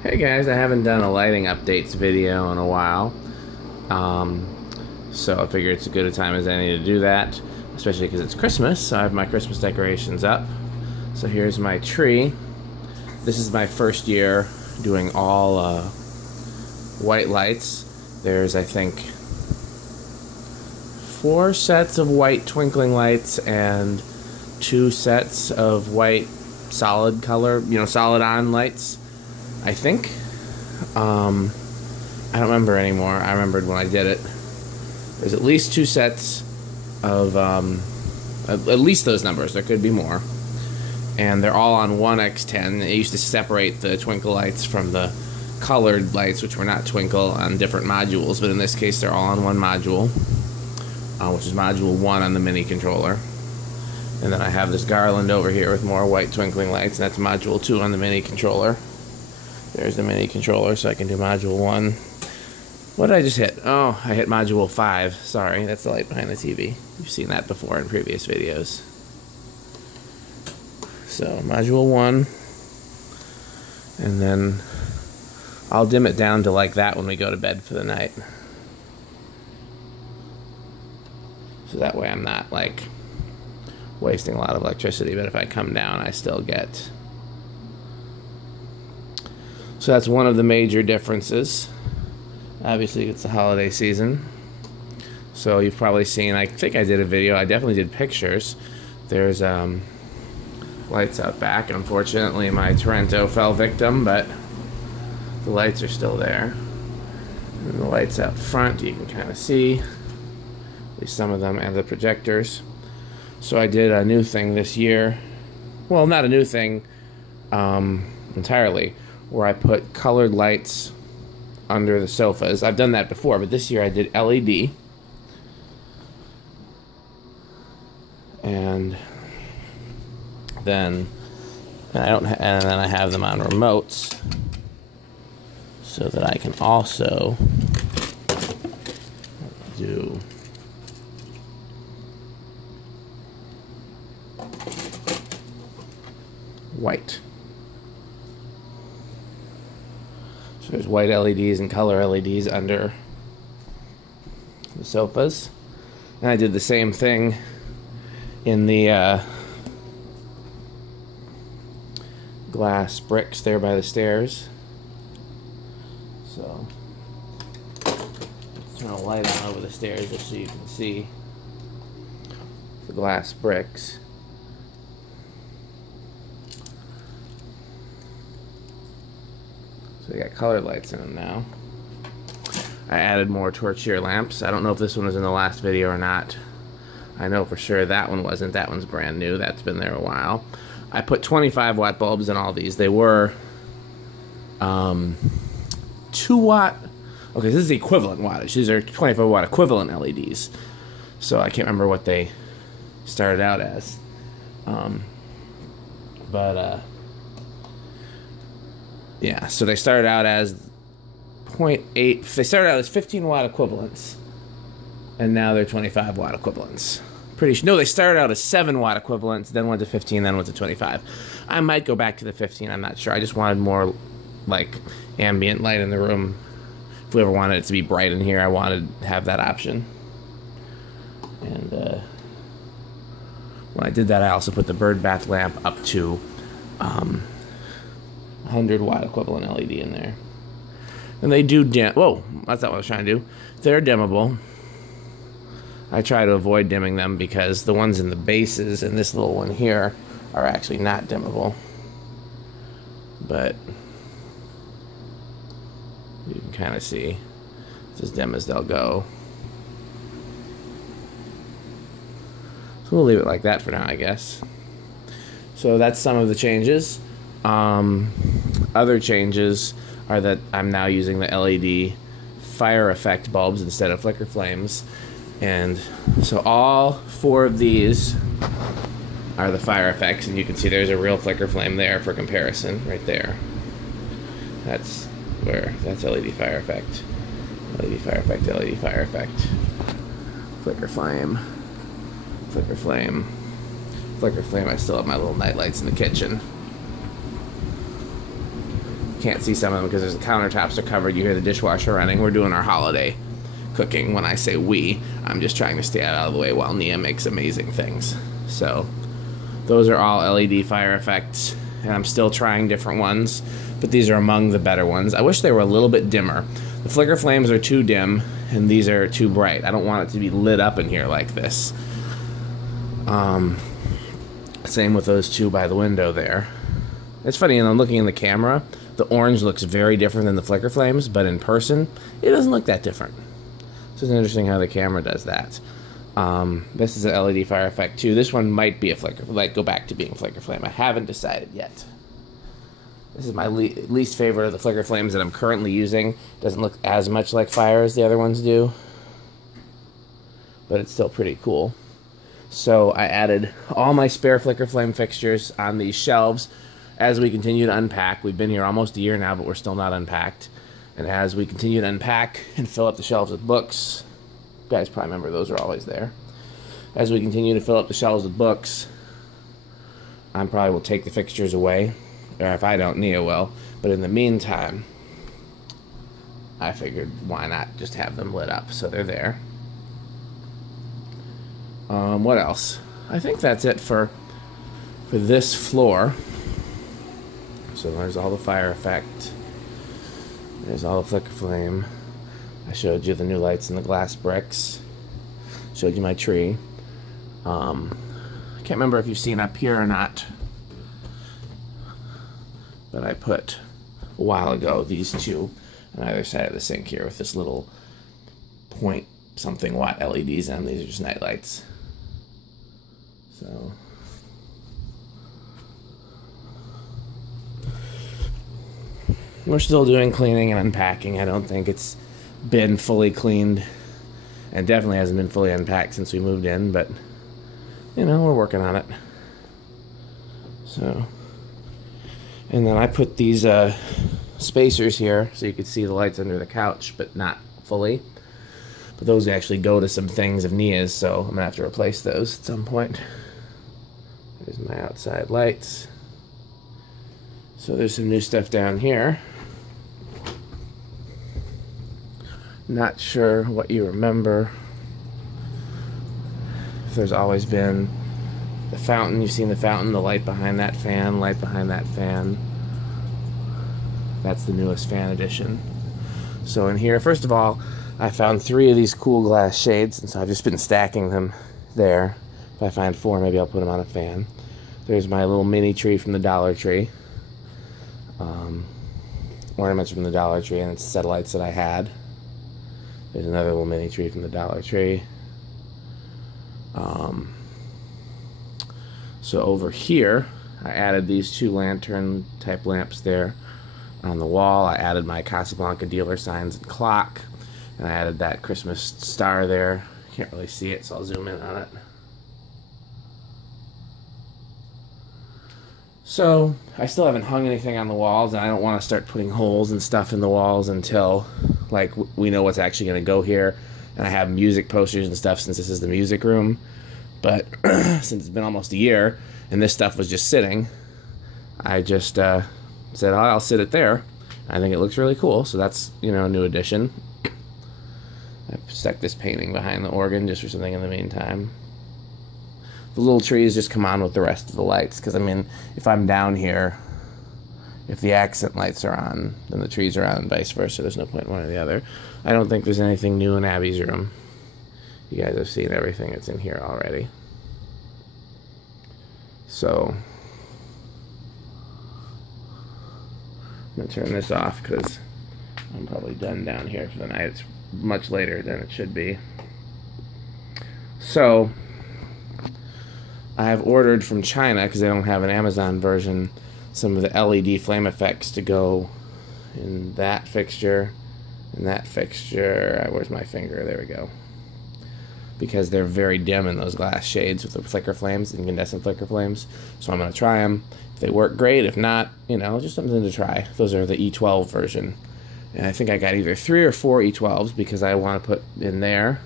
Hey guys, I haven't done a lighting updates video in a while, so I figured it's as good a time as any to do that, especially because it's Christmas, so I have my Christmas decorations up. So here's my tree. This is my first year doing all white lights. There's, I think, 4 sets of white twinkling lights and 2 sets of white solid color, solid on lights. I think. I don't remember anymore. I remembered when I did it. There's at least 2 sets of, at least those numbers. There could be more. And they're all on 1x10. They used to separate the twinkle lights from the colored lights, which were not twinkle, on different modules. But in this case, they're all on one module, which is module 1 on the mini controller. And then I have this garland over here with more white twinkling lights, and that's module 2 on the mini controller. There's the mini controller, so I can do module 1. What did I just hit? Oh, I hit module 5. Sorry, that's the light behind the TV. You've seen that before in previous videos. So, module 1. And then I'll dim it down to like that when we go to bed for the night. So that way I'm not, like, wasting a lot of electricity, but if I come down, I still get... So that's one of the major differences. Obviously, it's the holiday season. So you've probably seen, I think I did a video, I definitely did pictures. There's lights out back. Unfortunately, my Torrento fell victim, but the lights are still there. And the lights out front, you can kind of see, at least some of them, and the projectors. So I did a new thing this year. Well, not a new thing entirely, where I put colored lights under the sofas. I've done that before, but this year I did LED. And then and then I have them on remotes so that I can also do white. So there's white LEDs and color LEDs under the sofas. And I did the same thing in the glass bricks there by the stairs. So let's turn a light on over the stairs just so you can see the glass bricks. So they got colored lights in them now. I added more torch-shear lamps. I don't know if this one was in the last video or not. I know for sure that one wasn't. That one's brand new. That's been there a while. I put 25 watt bulbs in all these. They were 2 watt. Okay, this is the equivalent wattage. These are 25 watt equivalent LEDs. So I can't remember what they started out as. Yeah, so they started out as 0.8. They started out as 15 watt equivalents, and now they're 25 watt equivalents. Pretty sure. No, they started out as 7 watt equivalents, then went to 15, then went to 25. I might go back to the 15. I'm not sure. I just wanted more, like, ambient light in the room. If we ever wanted it to be bright in here, I wanted to have that option. And when I did that, I also put the bird bath lamp up to 100 watt equivalent LED in there. And they do dim. Whoa, that's not what I was trying to do. They're dimmable. I try to avoid dimming them because the ones in the bases and this little one here are actually not dimmable. But you can kind of see it's as dim as they'll go. So we'll leave it like that for now, I guess. So that's some of the changes. Other changes are that I'm now using the LED fire effect bulbs instead of flicker flames. And so all 4 of these are the fire effects, and you can see there's a real flicker flame there for comparison right there. That's LED fire effect. LED fire effect, LED fire effect. Flicker flame. Flicker flame. Flicker flame. I still have my little night lights in the kitchen. Can't see some of them because the countertops are covered. You hear the dishwasher running. We're doing our holiday cooking. When I say we, I'm just trying to stay out of the way while Nia makes amazing things. So those are all LED fire effects, and I'm still trying different ones, but these are among the better ones. I wish they were a little bit dimmer. The flicker flames are too dim, and these are too bright. I don't want it to be lit up in here like this. Same with those two by the window there. It's funny, I'm looking in the camera, the orange looks very different than the flicker flames, but in person, it doesn't look that different. So it's interesting how the camera does that. This is an LED fire effect too. This one might be a flicker, might go back to being a flicker flame. I haven't decided yet. This is my least favorite of the flicker flames that I'm currently using. Doesn't look as much like fire as the other ones do, but it's still pretty cool. So I added all my spare flicker flame fixtures on these shelves as we continue to unpack. We've been here almost a year now, but we're still not unpacked. And as we continue to unpack and fill up the shelves with books, you guys probably remember those are always there. As we continue to fill up the shelves with books, I probably will take the fixtures away, or if I don't, Nia will. But in the meantime, I figured why not just have them lit up, so they're there. What else? I think that's it for this floor. So there's all the fire effect. There's all the flicker flame. I showed you the new lights and the glass bricks. Showed you my tree. I can't remember if you've seen up here or not, but I put a while ago these two on either side of the sink here with this little point something watt LEDs on. These are just night lights. So we're still doing cleaning and unpacking. I don't think it's been fully cleaned, and definitely hasn't been fully unpacked since we moved in, but you know, we're working on it. So, and then I put these spacers here so you could see the lights under the couch, but not fully. But those actually go to some things of Nia's, so I'm gonna have to replace those at some point. There's my outside lights. So there's some new stuff down here. Not sure what you remember. If there's always been the fountain, you've seen the fountain, the light behind that fan, light behind that fan. That's the newest fan edition. So in here, first of all, I found 3 of these cool glass shades, and so I've just been stacking them there. If I find 4, maybe I'll put them on a fan. There's my little mini tree from the Dollar Tree. Ornaments from the Dollar Tree, and it's a set of lights that I had. There's another little mini tree from the Dollar Tree. So over here, I added these 2 lantern type lamps there on the wall. I added my Casablanca dealer signs and clock, and I added that Christmas star there. Can't really see it, so I'll zoom in on it. So I still haven't hung anything on the walls, and I don't want to start putting holes and stuff in the walls until like we know what's actually going to go here. And I have music posters and stuff since this is the music room. But since it's been almost a year and this stuff was just sitting, I just said, oh, I'll sit it there. I think it looks really cool, so that's, you know, a new addition. I stuck this painting behind the organ just for something in the meantime. The little trees just come on with the rest of the lights, because I mean, if I'm down here, if the accent lights are on, then the trees are on, and vice versa. There's no point in one or the other. I don't think there's anything new in Abby's room. You guys have seen everything that's in here already. So I'm going to turn this off because I'm probably done down here for the night. It's much later than it should be. So I have ordered from China, because they don't have an Amazon version, some of the LED flame effects to go in that fixture and that fixture. Where's my finger? There we go. Because they're very dim in those glass shades with the flicker flames, incandescent flicker flames. So I'm going to try them. If they work, great. If not, you know, just something to try. Those are the E12 version. And I think I got either 3 or 4 E12s because I want to put in there.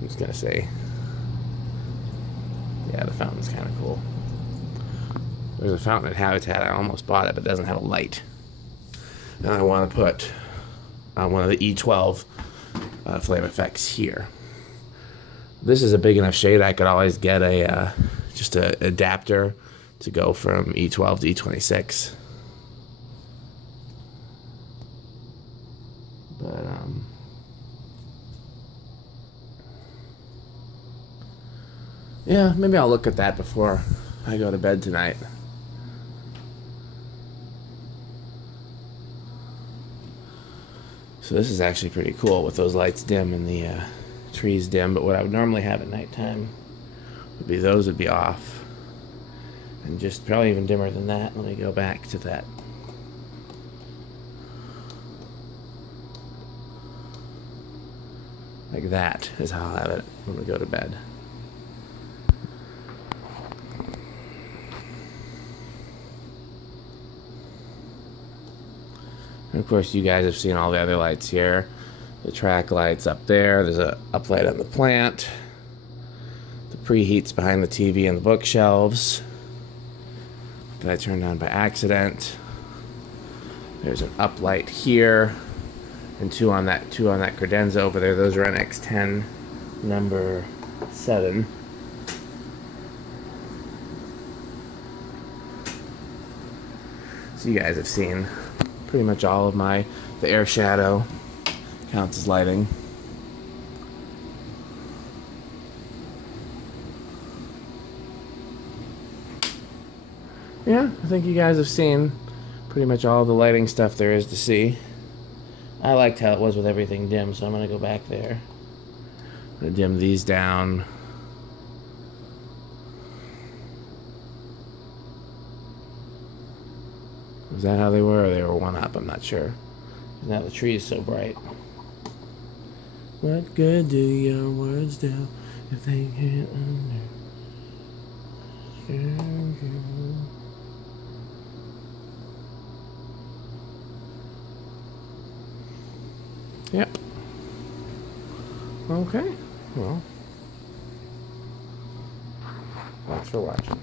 I'm just going to say, yeah, the fountain's kind of cool. There's a fountain at Habitat. I almost bought it, but it doesn't have a light. And I want to put one of the E12 flame effects here. This is a big enough shade I could always get a just an adapter to go from E12 to E26. But yeah, maybe I'll look at that before I go to bed tonight. So this is actually pretty cool with those lights dim and the trees dim, but what I would normally have at nighttime would be those would be off. And just probably even dimmer than that. Let me go back to that. Like that is how I'll have it when we go to bed. And of course, you guys have seen all the other lights here. The track lights up there. There's a uplight on the plant. The preheats behind the TV and the bookshelves that I turned on by accident. There's an uplight here, and two on that credenza over there. Those are NX10 number 7. So you guys have seen pretty much all of the air shadow counts as lighting. Yeah, I think you guys have seen pretty much all the lighting stuff there is to see. I liked how it was with everything dim, so I'm going to go back there. I'm going to dim these down. Was that how they were, or they were one up? I'm not sure. Now the tree is so bright. What good do your words do if they can't understand you? Yep. Okay. Well, thanks for watching.